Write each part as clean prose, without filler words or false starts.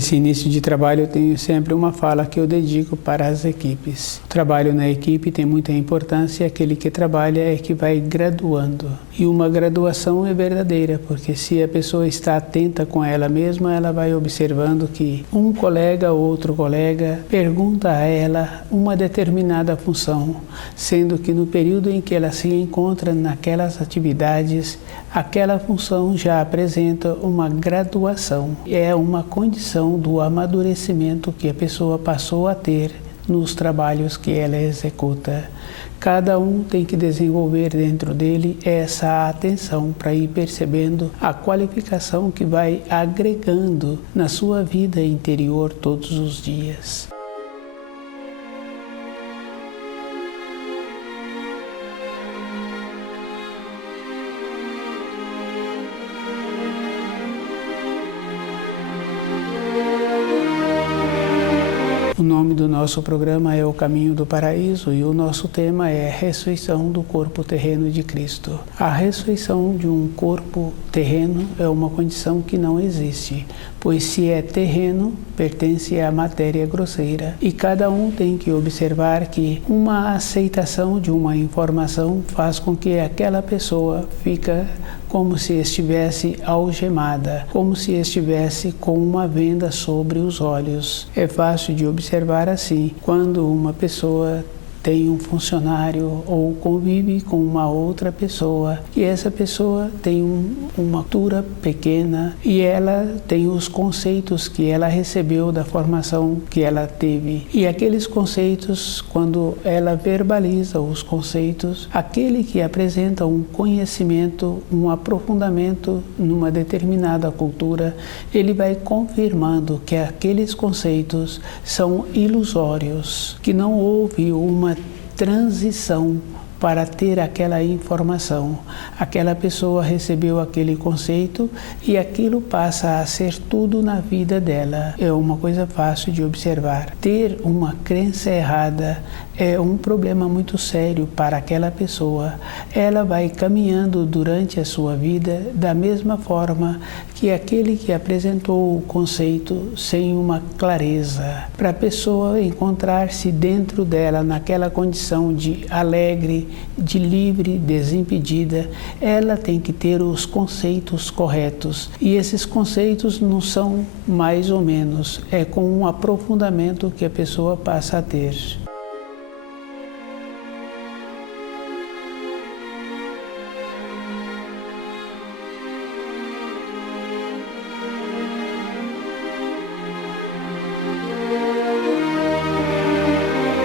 Nesse início de trabalho eu tenho sempre uma fala que eu dedico para as equipes. O trabalho na equipe tem muita importância, aquele que trabalha é que vai graduando. E uma graduação é verdadeira, porque se a pessoa está atenta com ela mesma, ela vai observando que um colega ou outro colega pergunta a ela uma determinada função, sendo que no período em que ela se encontra naquelas atividades, aquela função já apresenta uma graduação. É uma condição do amadurecimento que a pessoa passou a ter nos trabalhos que ela executa. Cada um tem que desenvolver dentro dele essa atenção para ir percebendo a qualificação que vai agregando na sua vida interior todos os dias. O nome do nosso programa é O Caminho do Paraíso e o nosso tema é Ressurreição do Corpo Terreno de Cristo. A ressurreição de um corpo terreno é uma condição que não existe, pois se é terreno, pertence à matéria grosseira. E cada um tem que observar que uma aceitação de uma informação faz com que aquela pessoa fica como se estivesse algemada, como se estivesse com uma venda sobre os olhos. É fácil de observar assim, quando uma pessoa tem um funcionário ou convive com uma outra pessoa e essa pessoa tem uma altura pequena e ela tem os conceitos que ela recebeu da formação que ela teve. E aqueles conceitos, quando ela verbaliza os conceitos, aquele que apresenta um conhecimento, um aprofundamento numa determinada cultura, ele vai confirmando que aqueles conceitos são ilusórios, que não houve uma transição para ter aquela informação. Aquela pessoa recebeu aquele conceito e aquilo passa a ser tudo na vida dela. É uma coisa fácil de observar. Ter uma crença errada é um problema muito sério para aquela pessoa. Ela vai caminhando durante a sua vida da mesma forma que aquele que apresentou o conceito sem uma clareza. Para a pessoa encontrar-se dentro dela, naquela condição de alegre, de livre, desimpedida, ela tem que ter os conceitos corretos. E esses conceitos não são mais ou menos, é com um aprofundamento que a pessoa passa a ter.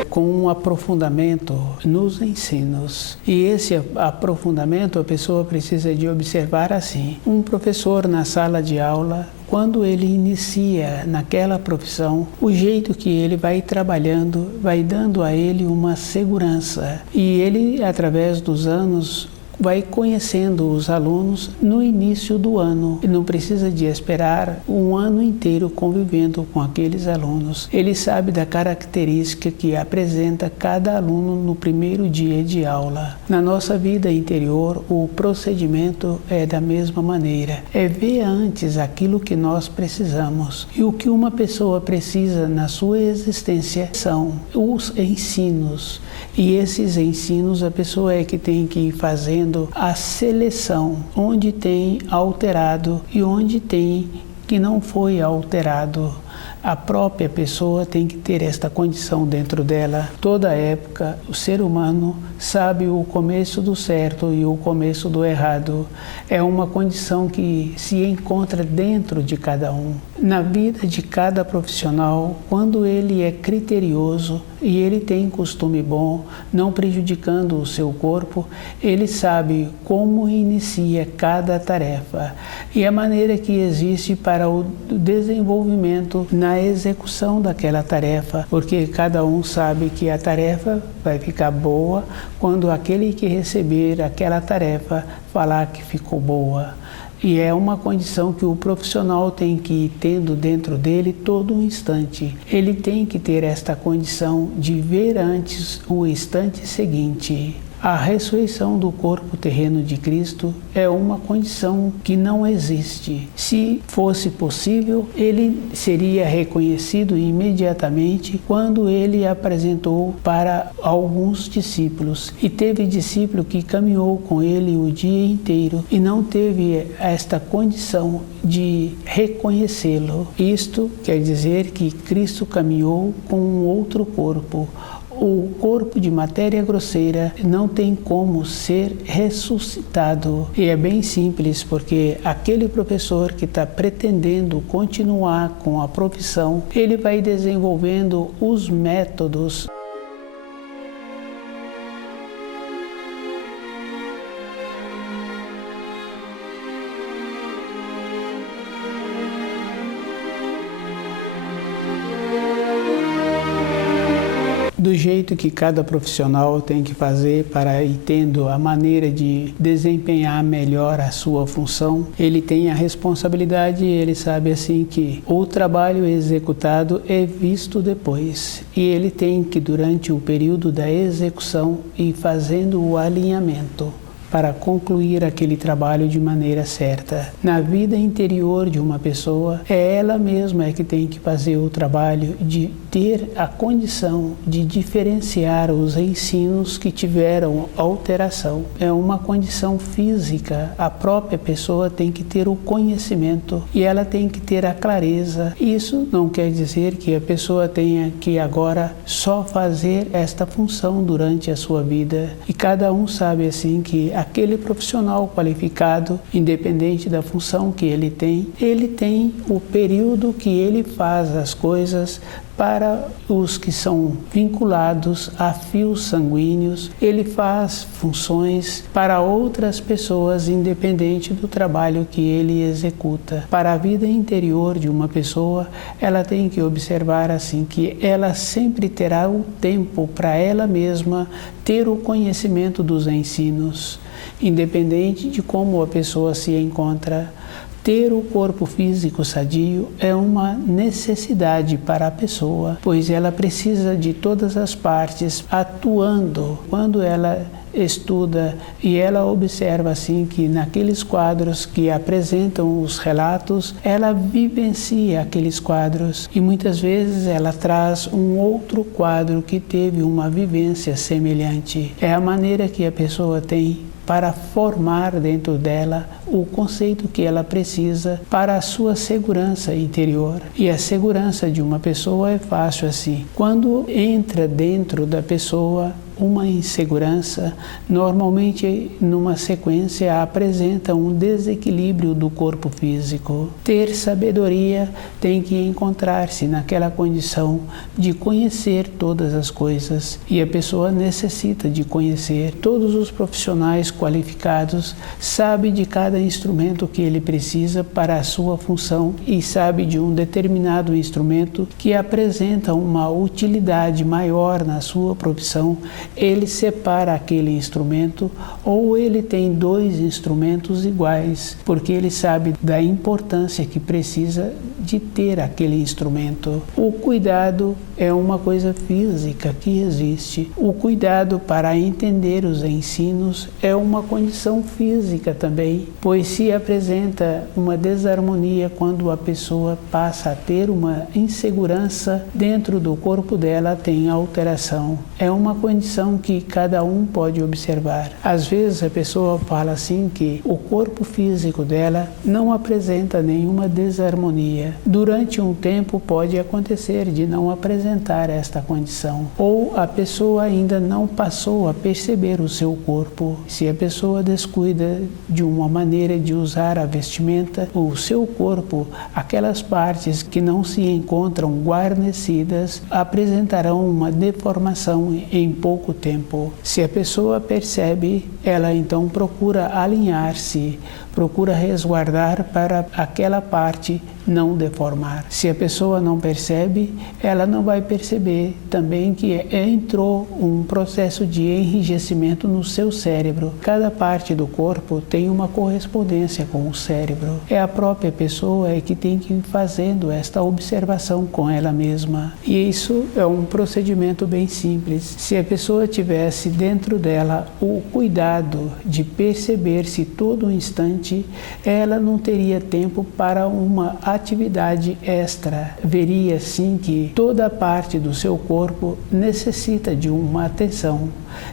Com um aprofundamento nos ensinos. E esse aprofundamento a pessoa precisa de observar assim. Um professor na sala de aula, quando ele inicia naquela profissão, o jeito que ele vai trabalhando vai dando a ele uma segurança. E ele, através dos anos, vai conhecendo os alunos no início do ano. Ele não precisa de esperar um ano inteiro convivendo com aqueles alunos. Ele sabe da característica que apresenta cada aluno no primeiro dia de aula. Na nossa vida interior, o procedimento é da mesma maneira. É ver antes aquilo que nós precisamos. E o que uma pessoa precisa na sua existência são os ensinos. E esses ensinos a pessoa é que tem que ir fazendo a seleção, onde tem alterado e onde tem que não foi alterado. A própria pessoa tem que ter esta condição dentro dela. Toda época, o ser humano sabe o começo do certo e o começo do errado. É uma condição que se encontra dentro de cada um. Na vida de cada profissional, quando ele é criterioso e ele tem costume bom, não prejudicando o seu corpo, ele sabe como inicia cada tarefa e a maneira que existe para o desenvolvimento na execução daquela tarefa, porque cada um sabe que a tarefa vai ficar boa quando aquele que receber aquela tarefa falar que ficou boa. E é uma condição que o profissional tem que ir tendo dentro dele todo um instante. Ele tem que ter esta condição de ver antes o instante seguinte. A ressurreição do corpo terreno de Cristo é uma condição que não existe. Se fosse possível, ele seria reconhecido imediatamente quando ele apresentou para alguns discípulos. E teve discípulo que caminhou com ele o dia inteiro e não teve esta condição de reconhecê-lo. Isto quer dizer que Cristo caminhou com um outro corpo. O corpo de matéria grosseira não tem como ser ressuscitado. E é bem simples, porque aquele professor que está pretendendo continuar com a profissão, ele vai desenvolvendo os métodos. Do jeito que cada profissional tem que fazer para ir tendo a maneira de desempenhar melhor a sua função, ele tem a responsabilidade e ele sabe assim que o trabalho executado é visto depois. E ele tem que, durante o período da execução, ir fazendo o alinhamento para concluir aquele trabalho de maneira certa. Na vida interior de uma pessoa, é ela mesma que tem que fazer o trabalho de ter a condição de diferenciar os ensinos que tiveram alteração. É uma condição física, a própria pessoa tem que ter o conhecimento e ela tem que ter a clareza. Isso não quer dizer que a pessoa tenha que agora só fazer esta função durante a sua vida. E cada um sabe assim que aquele profissional qualificado, independente da função que ele tem o período que ele faz as coisas. Para os que são vinculados a fios sanguíneos, ele faz funções para outras pessoas, independente do trabalho que ele executa. Para a vida interior de uma pessoa, ela tem que observar assim que ela sempre terá o tempo para ela mesma ter o conhecimento dos ensinos, independente de como a pessoa se encontra. Ter o corpo físico sadio é uma necessidade para a pessoa, pois ela precisa de todas as partes atuando. Quando ela estuda e ela observa assim que naqueles quadros que apresentam os relatos, ela vivencia aqueles quadros e muitas vezes ela traz um outro quadro que teve uma vivência semelhante. É a maneira que a pessoa tem para formar dentro dela o conceito que ela precisa para a sua segurança interior. E a segurança de uma pessoa é fácil assim. Quando entra dentro da pessoa uma insegurança, normalmente numa sequência apresenta um desequilíbrio do corpo físico. Ter sabedoria tem que encontrar-se naquela condição de conhecer todas as coisas, e a pessoa necessita de conhecer. Todos os profissionais qualificados sabem de cada instrumento que ele precisa para a sua função e sabe de um determinado instrumento que apresenta uma utilidade maior na sua profissão. Ele separa aquele instrumento ou ele tem dois instrumentos iguais, porque ele sabe da importância que precisa de ter aquele instrumento. O cuidado é uma coisa física que existe. O cuidado para entender os ensinos é uma condição física também, pois se apresenta uma desarmonia quando a pessoa passa a ter uma insegurança dentro do corpo dela, tem alteração. É uma condição que cada um pode observar. Às vezes a pessoa fala assim que o corpo físico dela não apresenta nenhuma desarmonia. Durante um tempo pode acontecer de não apresentar esta condição, ou a pessoa ainda não passou a perceber o seu corpo. Se a pessoa descuida de uma maneira de usar a vestimenta, o seu corpo, aquelas partes que não se encontram guarnecidas, apresentarão uma deformação em pouco tempo. Se a pessoa percebe, ela então procura alinhar-se, procura resguardar para aquela parte não deformar. Se a pessoa não percebe, ela não vai perceber também que entrou um processo de enrijecimento no seu cérebro. Cada parte do corpo tem uma correspondência com o cérebro. É a própria pessoa que tem que ir fazendo esta observação com ela mesma. E isso é um procedimento bem simples. Se a pessoa tivesse dentro dela o cuidado de perceber-se todo instante, ela não teria tempo para uma atividade extra. Veria sim que toda parte do seu corpo necessita de uma atenção.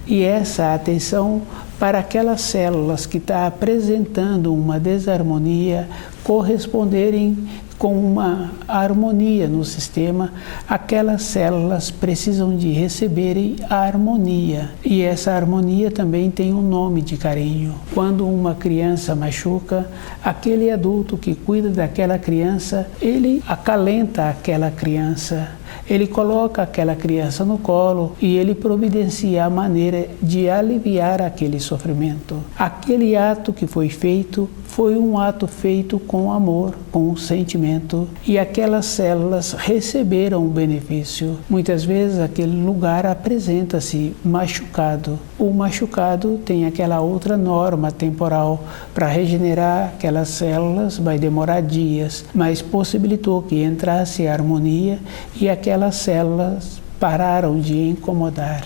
E essa atenção para aquelas células que estão apresentando uma desarmonia corresponderem com uma harmonia no sistema, aquelas células precisam de receberem a harmonia. E essa harmonia também tem um nome de carinho. Quando uma criança machuca, aquele adulto que cuida daquela criança, ele acalenta aquela criança. Ele coloca aquela criança no colo e ele providencia a maneira de aliviar aquele sofrimento. Aquele ato que foi feito foi um ato feito com amor, com sentimento, e aquelas células receberam o benefício. Muitas vezes aquele lugar apresenta-se machucado. O machucado tem aquela outra norma temporal. Para regenerar aquelas células vai demorar dias, mas possibilitou que entrasse a harmonia e aquelas células pararam de incomodar.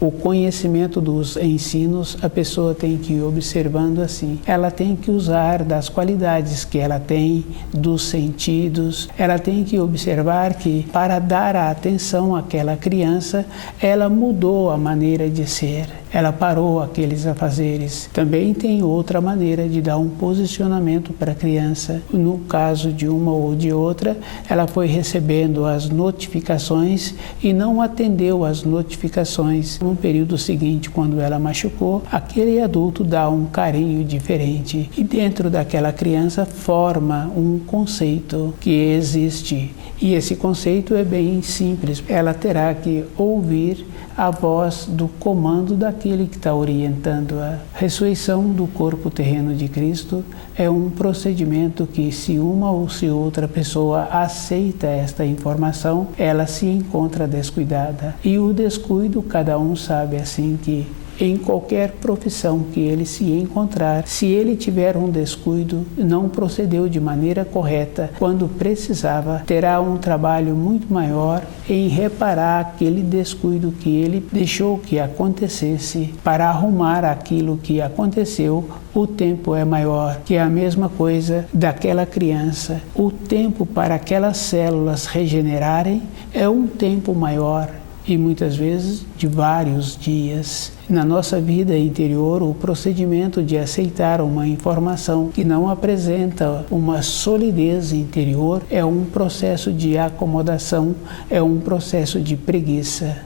O conhecimento dos ensinos, a pessoa tem que ir observando assim. Ela tem que usar das qualidades que ela tem, dos sentidos. Ela tem que observar que, para dar a atenção àquela criança, ela mudou a maneira de ser. Ela parou aqueles afazeres. Também tem outra maneira de dar um posicionamento para a criança. No caso de uma ou de outra, ela foi recebendo as notificações e não atendeu às notificações. No período seguinte, quando ela machucou, aquele adulto dá um carinho diferente e dentro daquela criança forma um conceito que existe. E esse conceito é bem simples. Ela terá que ouvir a voz do comando daquele que está orientando. A ressurreição do corpo terreno de Cristo é um procedimento que, se uma ou se outra pessoa aceita esta informação, ela se encontra descuidada. E o descuido, cada um sabe assim que em qualquer profissão que ele se encontrar, se ele tiver um descuido, não procedeu de maneira correta quando precisava, terá um trabalho muito maior em reparar aquele descuido que ele deixou que acontecesse. Para arrumar aquilo que aconteceu, o tempo é maior, que é a mesma coisa daquela criança. O tempo para aquelas células regenerarem é um tempo maior. E muitas vezes de vários dias. Na nossa vida interior, o procedimento de aceitar uma informação que não apresenta uma solidez interior é um processo de acomodação, é um processo de preguiça.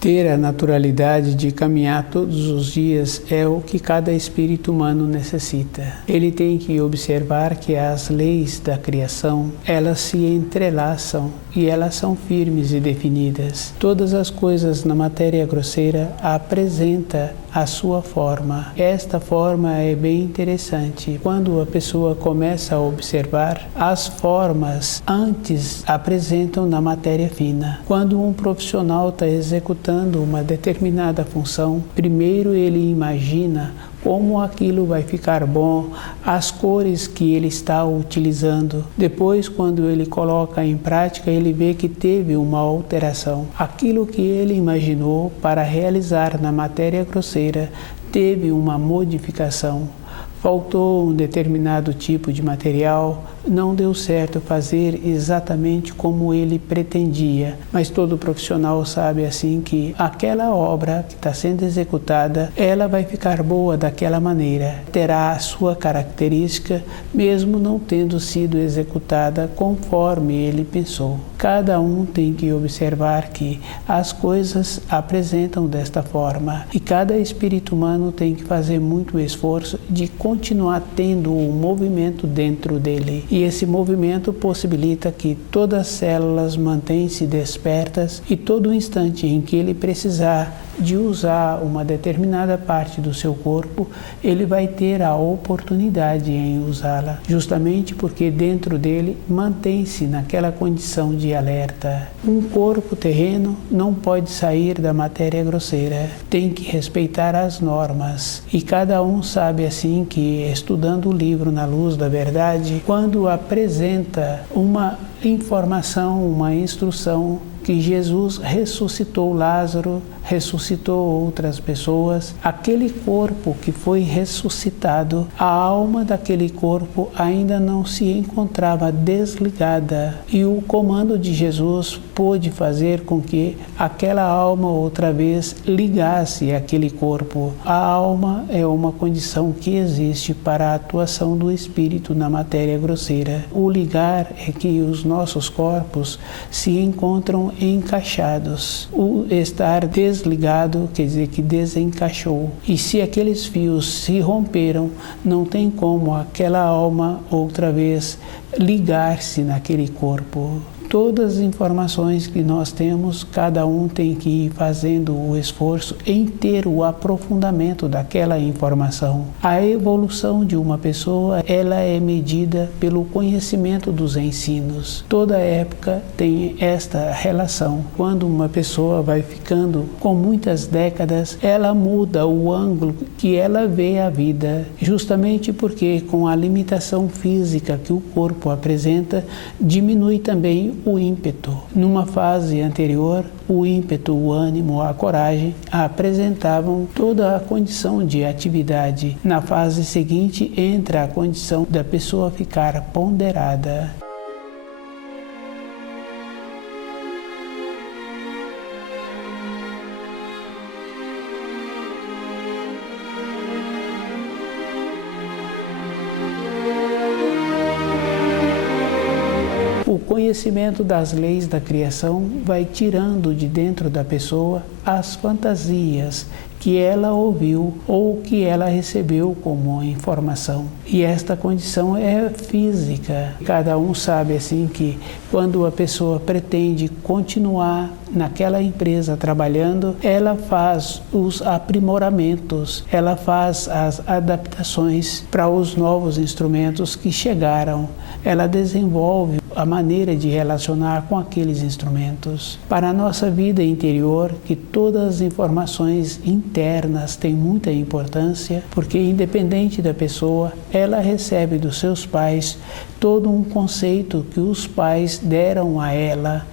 Ter a naturalidade de caminhar todos os dias é o que cada espírito humano necessita. Ele tem que observar que as leis da criação, elas se entrelaçam e elas são firmes e definidas. Todas as coisas na matéria grosseira apresentam a sua forma. Esta forma é bem interessante. Quando a pessoa começa a observar, as formas antes apresentam na matéria fina. Quando um profissional está executando uma determinada função, primeiro ele imagina como aquilo vai ficar bom, as cores que ele está utilizando. Depois, quando ele coloca em prática, ele vê que teve uma alteração. Aquilo que ele imaginou para realizar na matéria grosseira teve uma modificação. faltou um determinado tipo de material, não deu certo fazer exatamente como ele pretendia, mas todo profissional sabe assim que aquela obra que está sendo executada, ela vai ficar boa daquela maneira, terá a sua característica, mesmo não tendo sido executada conforme ele pensou. Cada um tem que observar que as coisas apresentam desta forma e cada espírito humano tem que fazer muito esforço de continuar tendo um movimento dentro dele. E esse movimento possibilita que todas as células mantenham-se despertas e todo instante em que ele precisar de usar uma determinada parte do seu corpo, ele vai ter a oportunidade em usá-la, justamente porque dentro dele mantém-se naquela condição de alerta. Um corpo terreno não pode sair da matéria grosseira, tem que respeitar as normas. E cada um sabe assim que, estudando o livro Na Luz da Verdade, quando apresenta uma informação, uma instrução que Jesus ressuscitou Lázaro, ressuscitou outras pessoas, aquele corpo que foi ressuscitado, a alma daquele corpo ainda não se encontrava desligada e o comando de Jesus pôde fazer com que aquela alma outra vez ligasse aquele corpo. A alma é uma condição que existe para a atuação do espírito na matéria grosseira. O ligar é que os nossos corpos se encontram encaixados. O estar desligado quer dizer que desencaixou. E se aqueles fios se romperam, não tem como aquela alma outra vez ligar-se naquele corpo. Todas as informações que nós temos, cada um tem que ir fazendo o esforço em ter o aprofundamento daquela informação. A evolução de uma pessoa, ela é medida pelo conhecimento dos ensinos. Toda época tem esta relação. Quando uma pessoa vai ficando com muitas décadas, ela muda o ângulo que ela vê a vida, justamente porque com a limitação física que o corpo apresenta, diminui também o ímpeto. Numa fase anterior, o ímpeto, o ânimo, a coragem apresentavam toda a condição de atividade. Na fase seguinte, entra a condição da pessoa ficar ponderada. O conhecimento das leis da criação vai tirando de dentro da pessoa as fantasias que ela ouviu ou que ela recebeu como informação. E esta condição é física. Cada um sabe assim que quando a pessoa pretende continuar naquela empresa trabalhando, ela faz os aprimoramentos, ela faz as adaptações para os novos instrumentos que chegaram. Ela desenvolve a maneira de relacionar com aqueles instrumentos. Para a nossa vida interior, que todas as informações internas têm muita importância, porque independente da pessoa, ela recebe dos seus pais todo um conceito que os pais deram a ela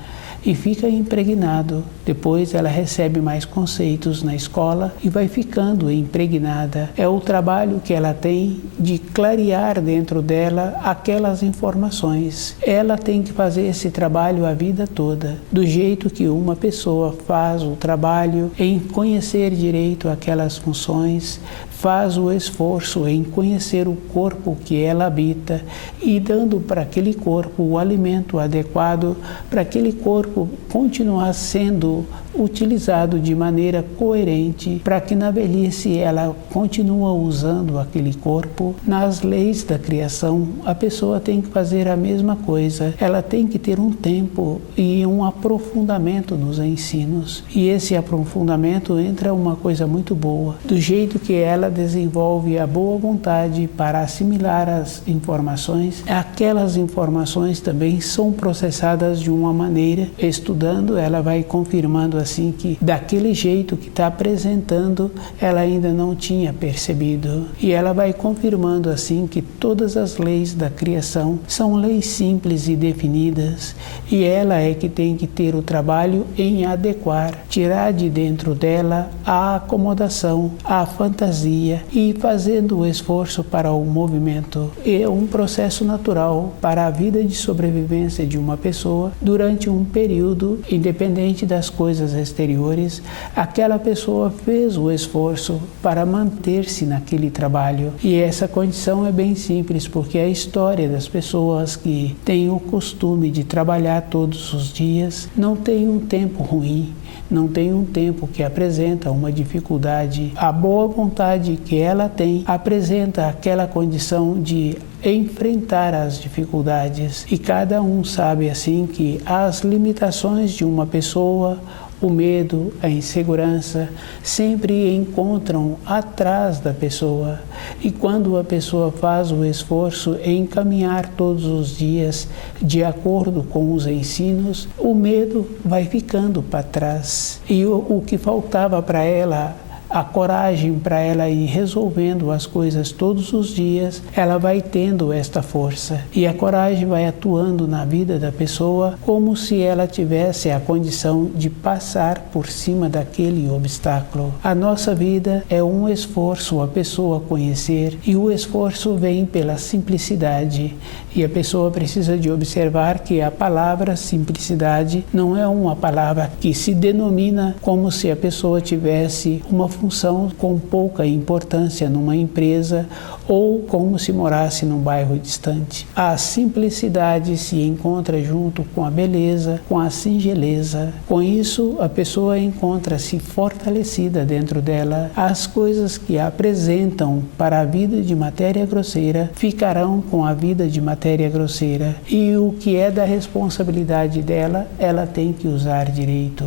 e fica impregnado. Depois ela recebe mais conceitos na escola e vai ficando impregnada. É o trabalho que ela tem de clarear dentro dela aquelas informações. Ela tem que fazer esse trabalho a vida toda, do jeito que uma pessoa faz o trabalho em conhecer direito aquelas funções, faz o esforço em conhecer o corpo que ela habita e dando para aquele corpo o alimento adequado para aquele corpo continuar sendo utilizado de maneira coerente para que na velhice ela continue usando aquele corpo. Nas leis da criação, a pessoa tem que fazer a mesma coisa. Ela tem que ter um tempo e um aprofundamento nos ensinos. E esse aprofundamento entra uma coisa muito boa. Do jeito que ela desenvolve a boa vontade para assimilar as informações, aquelas informações também são processadas de uma maneira. Estudando, ela vai confirmando assim que daquele jeito que está apresentando, ela ainda não tinha percebido. E ela vai confirmando assim que todas as leis da criação são leis simples e definidas, e ela é que tem que ter o trabalho em adequar, tirar de dentro dela a acomodação, a fantasia e fazendo o esforço para o movimento. É um processo natural para a vida de sobrevivência de uma pessoa durante um período, independente das coisas exteriores. Aquela pessoa fez o esforço para manter-se naquele trabalho, e essa condição é bem simples, porque a história das pessoas que têm o costume de trabalhar todos os dias não tem um tempo ruim, não tem um tempo que apresenta uma dificuldade. A boa vontade que ela tem apresenta aquela condição de enfrentar as dificuldades, e cada um sabe assim que as limitações de uma pessoa, o medo, a insegurança, sempre encontram atrás da pessoa. E quando a pessoa faz o esforço em caminhar todos os dias de acordo com os ensinos, o medo vai ficando para trás. E o que faltava para ela, a coragem para ela ir resolvendo as coisas todos os dias, ela vai tendo esta força. E a coragem vai atuando na vida da pessoa como se ela tivesse a condição de passar por cima daquele obstáculo. A nossa vida é um esforço a pessoa conhecer, e o esforço vem pela simplicidade. E a pessoa precisa de observar que a palavra simplicidade não é uma palavra que se denomina como se a pessoa tivesse uma função com pouca importância numa empresa ou como se morasse num bairro distante. A simplicidade se encontra junto com a beleza, com a singeleza. Com isso, a pessoa encontra-se fortalecida dentro dela. As coisas que a apresentam para a vida de matéria grosseira ficarão com a vida de matéria grosseira. E o que é da responsabilidade dela, ela tem que usar direito.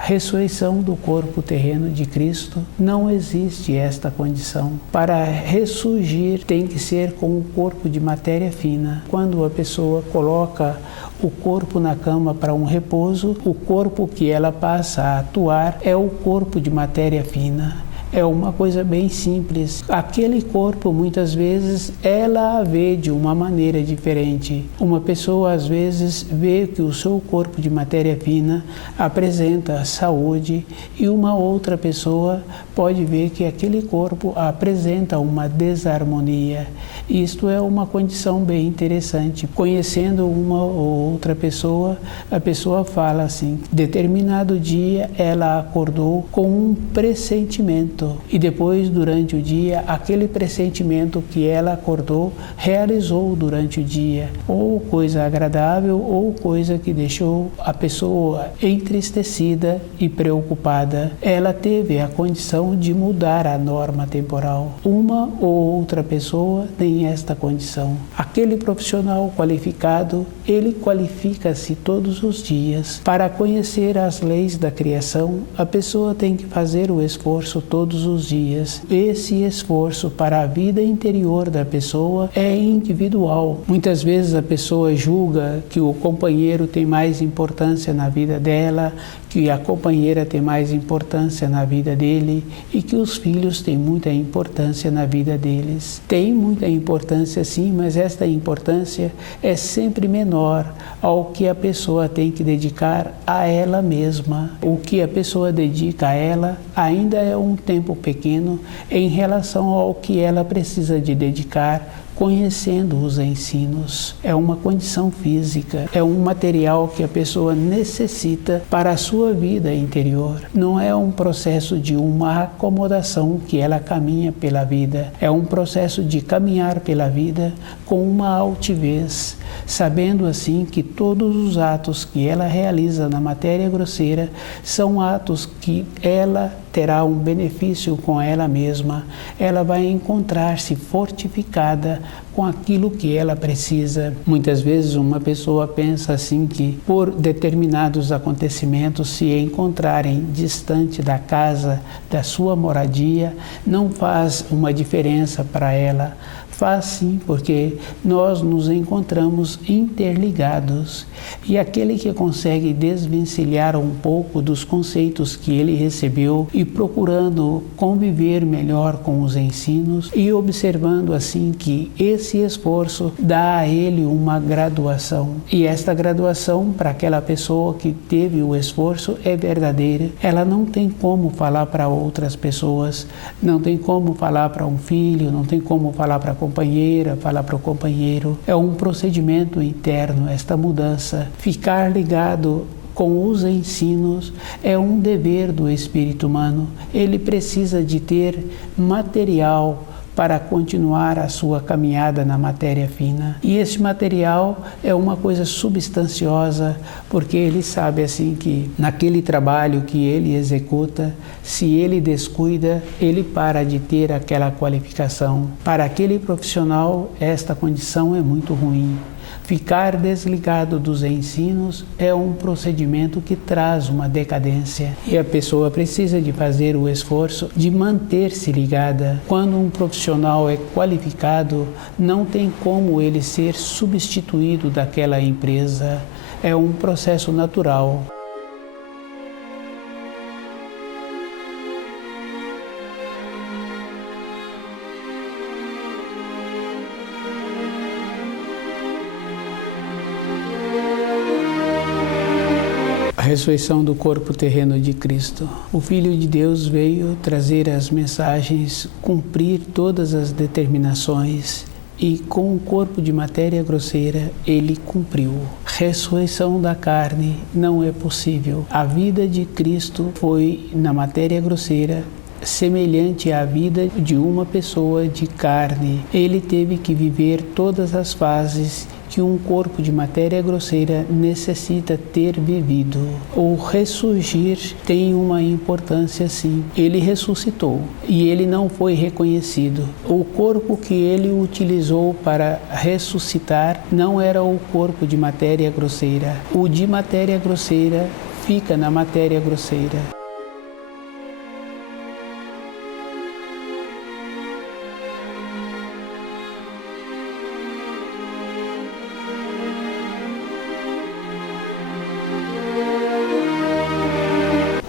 Ressurreição do corpo terreno de Cristo, não existe esta condição. Para ressurgir tem que ser com o corpo de matéria fina. Quando a pessoa coloca o corpo na cama para um repouso, o corpo que ela passa a atuar é o corpo de matéria fina. É uma coisa bem simples. Aquele corpo, muitas vezes, ela a vê de uma maneira diferente. Uma pessoa, às vezes, vê que o seu corpo de matéria fina apresenta saúde, e uma outra pessoa pode ver que aquele corpo apresenta uma desarmonia. Isto é uma condição bem interessante. Conhecendo uma ou outra pessoa, a pessoa fala assim: determinado dia ela acordou com um pressentimento. E depois, durante o dia, aquele pressentimento que ela acordou realizou durante o dia, ou coisa agradável ou coisa que deixou a pessoa entristecida e preocupada. Ela teve a condição de mudar a norma temporal. Uma ou outra pessoa tem esta condição. Aquele profissional qualificado, ele qualifica-se todos os dias. Para conhecer as leis da criação, a pessoa tem que fazer o esforço todos os dias. Esse esforço para a vida interior da pessoa é individual. Muitas vezes a pessoa julga que o companheiro tem mais importância na vida dela, que a companheira tem mais importância na vida dele, e que os filhos têm muita importância na vida deles. Tem muita importância sim, mas esta importância é sempre menor ao que a pessoa tem que dedicar a ela mesma. O que a pessoa dedica a ela ainda é um tempo pequeno em relação ao que ela precisa de dedicar conhecendo os ensinos. É uma condição física, é um material que a pessoa necessita para a sua vida interior. Não é um processo de uma acomodação que ela caminha pela vida, é um processo de caminhar pela vida com uma altivez, sabendo assim que todos os atos que ela realiza na matéria grosseira são atos que ela terá um benefício com ela mesma, ela vai encontrar-se fortificada com aquilo que ela precisa. Muitas vezes uma pessoa pensa assim que por determinados acontecimentos se encontrarem distante da casa, da sua moradia, não faz uma diferença para ela. Faz sim, porque nós nos encontramos interligados e aquele que consegue desvencilhar um pouco dos conceitos que ele recebeu e procurando conviver melhor com os ensinos e observando assim que esse esforço dá a ele uma graduação. E esta graduação para aquela pessoa que teve o esforço é verdadeira. Ela não tem como falar para outras pessoas, não tem como falar para um filho, não tem como falar para a companheira, falar para o companheiro. É um procedimento interno, esta mudança. Ficar ligado com os ensinos é um dever do espírito humano. Ele precisa de ter material para continuar a sua caminhada na matéria fina. E esse material é uma coisa substanciosa, porque ele sabe assim que naquele trabalho que ele executa, se ele descuida, ele para de ter aquela qualificação. Para aquele profissional, esta condição é muito ruim. Ficar desligado dos ensinos é um procedimento que traz uma decadência e a pessoa precisa de fazer o esforço de manter-se ligada. Quando um profissional é qualificado, não tem como ele ser substituído daquela empresa. É um processo natural. A ressurreição do corpo terreno de Cristo. O Filho de Deus veio trazer as mensagens, cumprir todas as determinações e com o corpo de matéria grosseira ele cumpriu. Ressurreição da carne não é possível. A vida de Cristo foi na matéria grosseira semelhante à vida de uma pessoa de carne. Ele teve que viver todas as fases que um corpo de matéria grosseira necessita ter vivido. O ressurgir tem uma importância sim. Ele ressuscitou e ele não foi reconhecido. O corpo que ele utilizou para ressuscitar não era o corpo de matéria grosseira. O de matéria grosseira fica na matéria grosseira.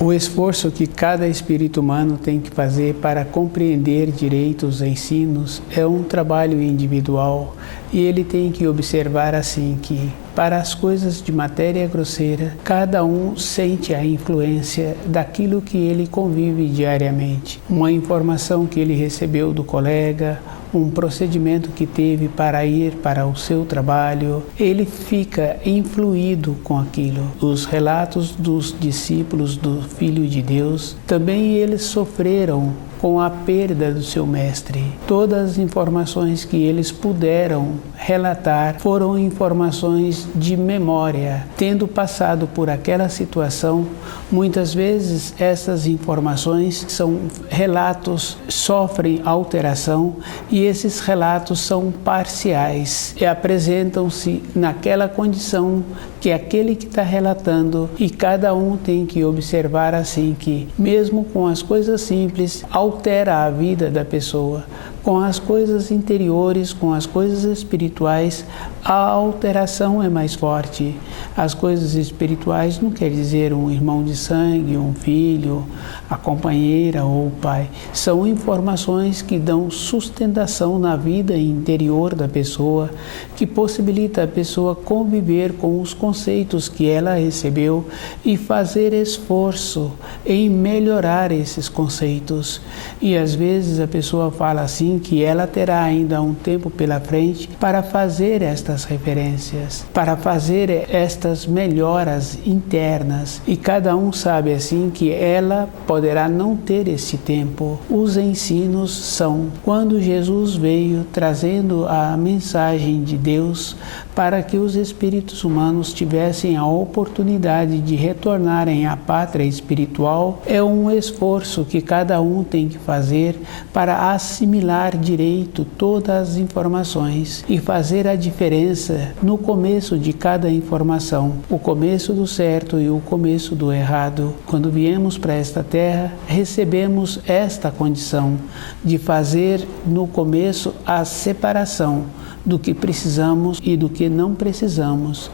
O esforço que cada espírito humano tem que fazer para compreender direito os ensinos é um trabalho individual e ele tem que observar assim que, para as coisas de matéria grosseira, cada um sente a influência daquilo que ele convive diariamente. Uma informação que ele recebeu do colega, um procedimento que teve para ir para o seu trabalho, ele fica influído com aquilo. Os relatos dos discípulos do Filho de Deus, também eles sofreram com a perda do seu mestre. Todas as informações que eles puderam relatar foram informações de memória. Tendo passado por aquela situação, muitas vezes essas informações são relatos, sofrem alteração e esses relatos são parciais e apresentam-se naquela condição que aquele que está relatando, e cada um tem que observar assim que, mesmo com as coisas simples, altera a vida da pessoa. Com as coisas interiores, com as coisas espirituais, a alteração é mais forte. As coisas espirituais não quer dizer um irmão de sangue, um filho, a companheira ou o pai. São informações que dão sustentação na vida interior da pessoa, que possibilita a pessoa conviver com os conceitos que ela recebeu e fazer esforço em melhorar esses conceitos. E às vezes a pessoa fala assim assim que ela terá ainda um tempo pela frente para fazer estas referências, para fazer estas melhoras internas, e cada um sabe assim que ela poderá não ter esse tempo. Os ensinos são quando Jesus veio trazendo a mensagem de Deus para que os espíritos humanos tivessem a oportunidade de retornarem à pátria espiritual. É um esforço que cada um tem que fazer para assimilar direito todas as informações e fazer a diferença no começo de cada informação, o começo do certo e o começo do errado. Quando viemos para esta terra, recebemos esta condição de fazer no começo a separação do que precisamos e do que não precisamos.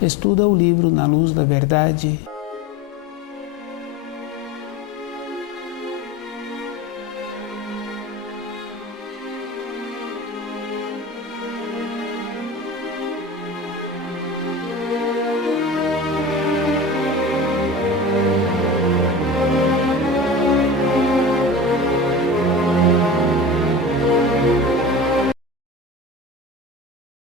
Estuda o livro Na Luz da Verdade.